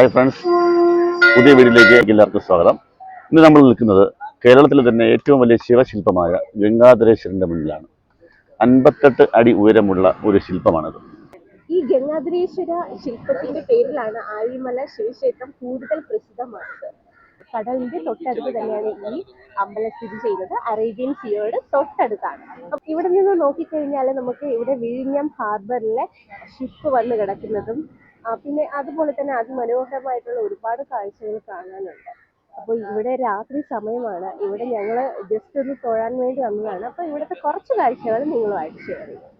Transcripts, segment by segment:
Hi friends പുതിയ വീഡിയോയിലേക്ക് എല്ലാവർക്കും സ്വാഗതം. ഇന്ന് നമ്മൾ നിൽക്കുന്നത് കേരളത്തിലെ തന്നെ ഏറ്റവും വലിയ ശിവശില്പമായ ഗംഗാധരേശ്വരന്റെ മുന്നിലാണ്. അൻപത്തെട്ട് അടി ഉയരമുള്ള ഒരു ശില്പമാണിത്. ഈ ഗംഗാധരേശ്വര ശില്പത്തിന്റെ പേരിലാണ് ആഴിമല ശിവക്ഷേത്രം കൂടുതൽ പ്രസിദ്ധമായത്. കടലിന്റെ തൊട്ടടുത്ത് തന്നെയാണ് ഈ അമ്പലം സ്ഥിതി ചെയ്യുന്നത്. അറേബ്യൻ സിയോട് തൊട്ടടുത്താണ്. ഇവിടെ നിന്ന് നോക്കിക്കഴിഞ്ഞാൽ നമുക്ക് ഇവിടെ വിഴിഞ്ഞം ഹാർബറിലെ ഷിപ്പ് വന്ന് കിടക്കുന്നതും പിന്നെ അതുപോലെ തന്നെ അതിമനോഹരമായിട്ടുള്ള ഒരുപാട് കാഴ്ചകൾ കാണാനുണ്ട്. അപ്പോൾ ഇവിടെ രാത്രി സമയമാണ്. ഇവിടെ ഞങ്ങൾ ജസ്റ്റ് ഒന്ന് തൊഴാൻ വേണ്ടി വന്നതാണ്. അപ്പോൾ ഇവിടുത്തെ കുറച്ച് കാഴ്ചകൾ നിങ്ങളുമായിട്ട് ഷെയർ ചെയ്യാം.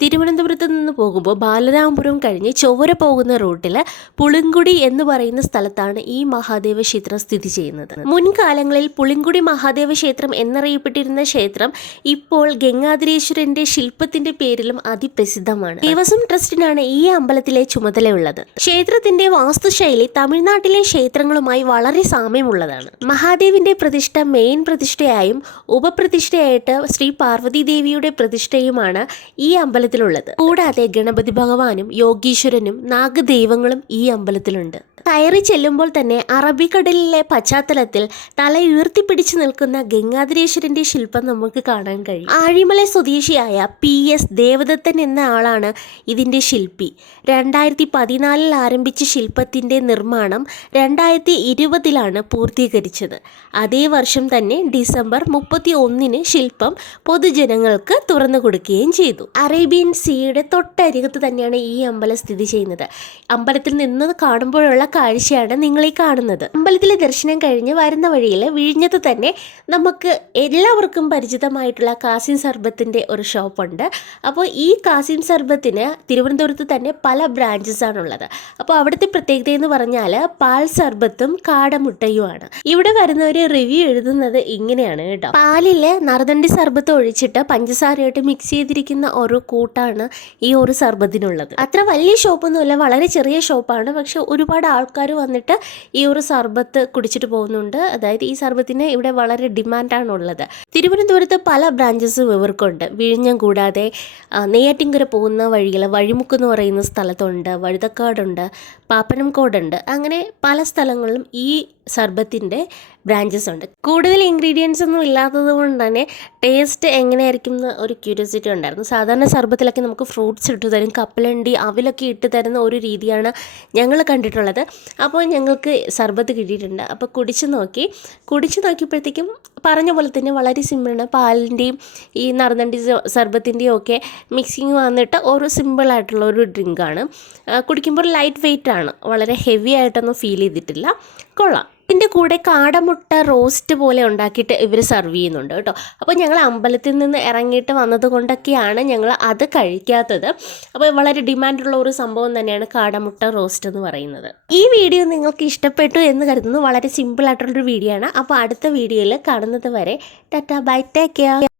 തിരുവനന്തപുരത്ത് നിന്ന് പോകുമ്പോൾ ബാലരാമപുരം കഴിഞ്ഞ് ചൊവ്വര പോകുന്ന റൂട്ടിൽ പുളിങ്കുടി എന്ന് പറയുന്ന സ്ഥലത്താണ് ഈ മഹാദേവ ക്ഷേത്രം സ്ഥിതി ചെയ്യുന്നത്. മുൻകാലങ്ങളിൽ പുളിങ്കുടി മഹാദേവ ക്ഷേത്രം എന്നറിയപ്പെട്ടിരുന്ന ക്ഷേത്രം ഇപ്പോൾ ഗംഗാധരേശ്വരന്റെ ശില്പത്തിന്റെ പേരിലും അതിപ്രസിദ്ധമാണ്. ദേവസ്വം ട്രസ്റ്റിനാണ് ഈ അമ്പലത്തിലെ ചുമതലയുള്ളത് ക്ഷേത്രത്തിന്റെ വാസ്തുശൈലി തമിഴ്നാട്ടിലെ ക്ഷേത്രങ്ങളുമായി വളരെ സാമ്യമുള്ളതാണ്. മഹാദേവിന്റെ പ്രതിഷ്ഠ മെയിൻ പ്രതിഷ്ഠയായും ഉപപ്രതിഷ്ഠയായിട്ട് ശ്രീ പാർവതി ദേവിയുടെ പ്രതിഷ്ഠയുമാണ് ഈ അമ്പലത്തിലുള്ളത്. കൂടാതെ ഗണപതി ഭഗവാനും യോഗീശ്വരനും നാഗദൈവങ്ങളും ഈ അമ്പലത്തിലുണ്ട്. കയറി ചെല്ലുമ്പോൾ തന്നെ അറബിക്കടലിലെ പശ്ചാത്തലത്തിൽ തല ഉയർത്തിപ്പിടിച്ചു നിൽക്കുന്ന ഗംഗാധരേശ്വരന്റെ ശില്പം നമുക്ക് കാണാൻ കഴിയും. ആഴിമല സ്വദേശിയായ പി എസ് ദേവദത്തൻ എന്ന ആളാണ് ഇതിന്റെ ശില്പി. രണ്ടായിരത്തി പതിനാലിൽ ആരംഭിച്ച ശില്പത്തിന്റെ നിർമ്മാണം രണ്ടായിരത്തി ഇരുപതിലാണ് പൂർത്തീകരിച്ചത്. അതേ വർഷം തന്നെ ഡിസംബർ മുപ്പത്തി ഒന്നിന് ശില്പം പൊതുജനങ്ങൾക്ക് തുറന്നു കൊടുക്കുകയും ചെയ്തു അറേബ്യൻ സീയുടെ തൊട്ടരികത്ത് തന്നെയാണ് ഈ അമ്പലം സ്ഥിതി ചെയ്യുന്നത്. അമ്പലത്തിൽ നിന്ന് കാണുമ്പോഴുള്ള കാഴ്ചയാണ് നിങ്ങൾ ഈ കാണുന്നത്. അമ്പലത്തിലെ ദർശനം കഴിഞ്ഞ് വരുന്ന വഴിയിൽ വിഴിഞ്ഞത്ത് തന്നെ നമുക്ക് എല്ലാവർക്കും പരിചിതമായിട്ടുള്ള കാസിം സർബത്തിന്റെ ഒരു ഷോപ്പുണ്ട് അപ്പോൾ ഈ കാസിം സർബത്തിന് തിരുവനന്തപുരത്ത് തന്നെ പല ബ്രാഞ്ചസ് ആണുള്ളത്. അപ്പോൾ അവിടുത്തെ പ്രത്യേകത എന്ന് പറഞ്ഞാൽ പാൽ സർബത്തും കാടമുട്ടയുമാണ്. ഇവിടെ വരുന്നവർ റിവ്യൂ എഴുതുന്നത് ഇങ്ങനെയാണ് കേട്ടോ. പാലിൽ നറുതണ്ടി സർബത്ത് ഒഴിച്ചിട്ട് പഞ്ചസാരയായിട്ട് മിക്സ് ചെയ്തിരിക്കുന്ന ഒരു കൂട്ടാണ് ഈ ഒരു സർബത്തിനുള്ളത്. അത്ര വലിയ ഷോപ്പൊന്നുമല്ല വളരെ ചെറിയ ഷോപ്പാണ്. പക്ഷെ ഒരുപാട് ആൾക്കാർ വന്നിട്ട് ഈ ഒരു സർബത്ത് കുടിച്ചിട്ട് പോകുന്നുണ്ട്. അതായത് ഈ സർബത്തിന് ഇവിടെ വളരെ ഡിമാൻഡാണ് ഉള്ളത് തിരുവനന്തപുരത്ത് പല ബ്രാഞ്ചസും ഇവർക്കുണ്ട്. വിഴിഞ്ഞം കൂടാതെ നെയ്യാറ്റിങ്കര പോകുന്ന വഴിയിൽ വഴിമുക്ക് എന്ന് പറയുന്ന സ്ഥലത്തുണ്ട് വഴുതക്കാടുണ്ട് പാപ്പനംകോടുണ്ട്. അങ്ങനെ പല സ്ഥലങ്ങളിലും ഈ സർബത്തിന്റെ ബ്രാഞ്ചസ് ഉണ്ട്. കൂടുതൽ ഇൻഗ്രീഡിയൻസ് ഒന്നും ഇല്ലാത്തത് കൊണ്ട് തന്നെ ടേസ്റ്റ് എങ്ങനെയായിരിക്കും എന്ന് ഒരു ക്യൂരിയോസിറ്റി ഉണ്ടായിരുന്നു. സാധാരണ സർബത്തിലൊക്കെ നമുക്ക് ഫ്രൂട്ട്സ് ഇട്ട് തരും കപ്പലണ്ടി അവിലൊക്കെ ഇട്ട് തരുന്ന ഒരു രീതിയാണ് ഞങ്ങൾ കണ്ടിട്ടുള്ളത്. അപ്പോൾ ഞങ്ങൾക്ക് സർബത്ത് കിട്ടിയിട്ടുണ്ട്. അപ്പോൾ കുടിച്ച് നോക്കി. കുടിച്ച് നോക്കിയപ്പോഴത്തേക്കും പറഞ്ഞ പോലെ തന്നെ വളരെ സിമ്പിളാണ് പാലിന്റെയും ഈ നറുതണ്ടി സർബത്തിന്റെയും ഒക്കെ മിക്സിങ് വന്നിട്ട് ഓരോ സിമ്പിളായിട്ടുള്ള ഒരു ഡ്രിങ്കാണ് കുടിക്കുമ്പോൾ ലൈറ്റ് വെയിറ്റ് ആണ്. വളരെ ഹെവി ആയിട്ടൊന്നും ഫീൽ ചെയ്തിട്ടില്ല. കൊള്ളാം. ഇതിന്റെ കൂടെ കാടമുട്ട റോസ്റ്റ് പോലെ ഉണ്ടാക്കിയിട്ട് ഇവർ സെർവ് ചെയ്യുന്നുണ്ട് കേട്ടോ. അപ്പോൾ ഞങ്ങൾ അമ്പലത്തിൽ നിന്ന് ഇറങ്ങിയിട്ട് വന്നത് കൊണ്ടൊക്കെയാണ് ഞങ്ങൾ അത് കഴിക്കാത്തത്. അപ്പോൾ വളരെ ഡിമാൻഡുള്ള ഒരു സംഭവം തന്നെയാണ് കാടമുട്ട റോസ്റ്റ് എന്ന് പറയുന്നത്. ഈ വീഡിയോ നിങ്ങൾക്ക് ഇഷ്ടപ്പെട്ടു എന്ന് കരുതുന്നു. വളരെ സിമ്പിൾ ആയിട്ടുള്ളൊരു വീഡിയോ ആണ്. അപ്പോൾ അടുത്ത വീഡിയോയിൽ കാണുന്നത് വരെ ടാറ്റ ബൈ ടേക്ക് കെയർ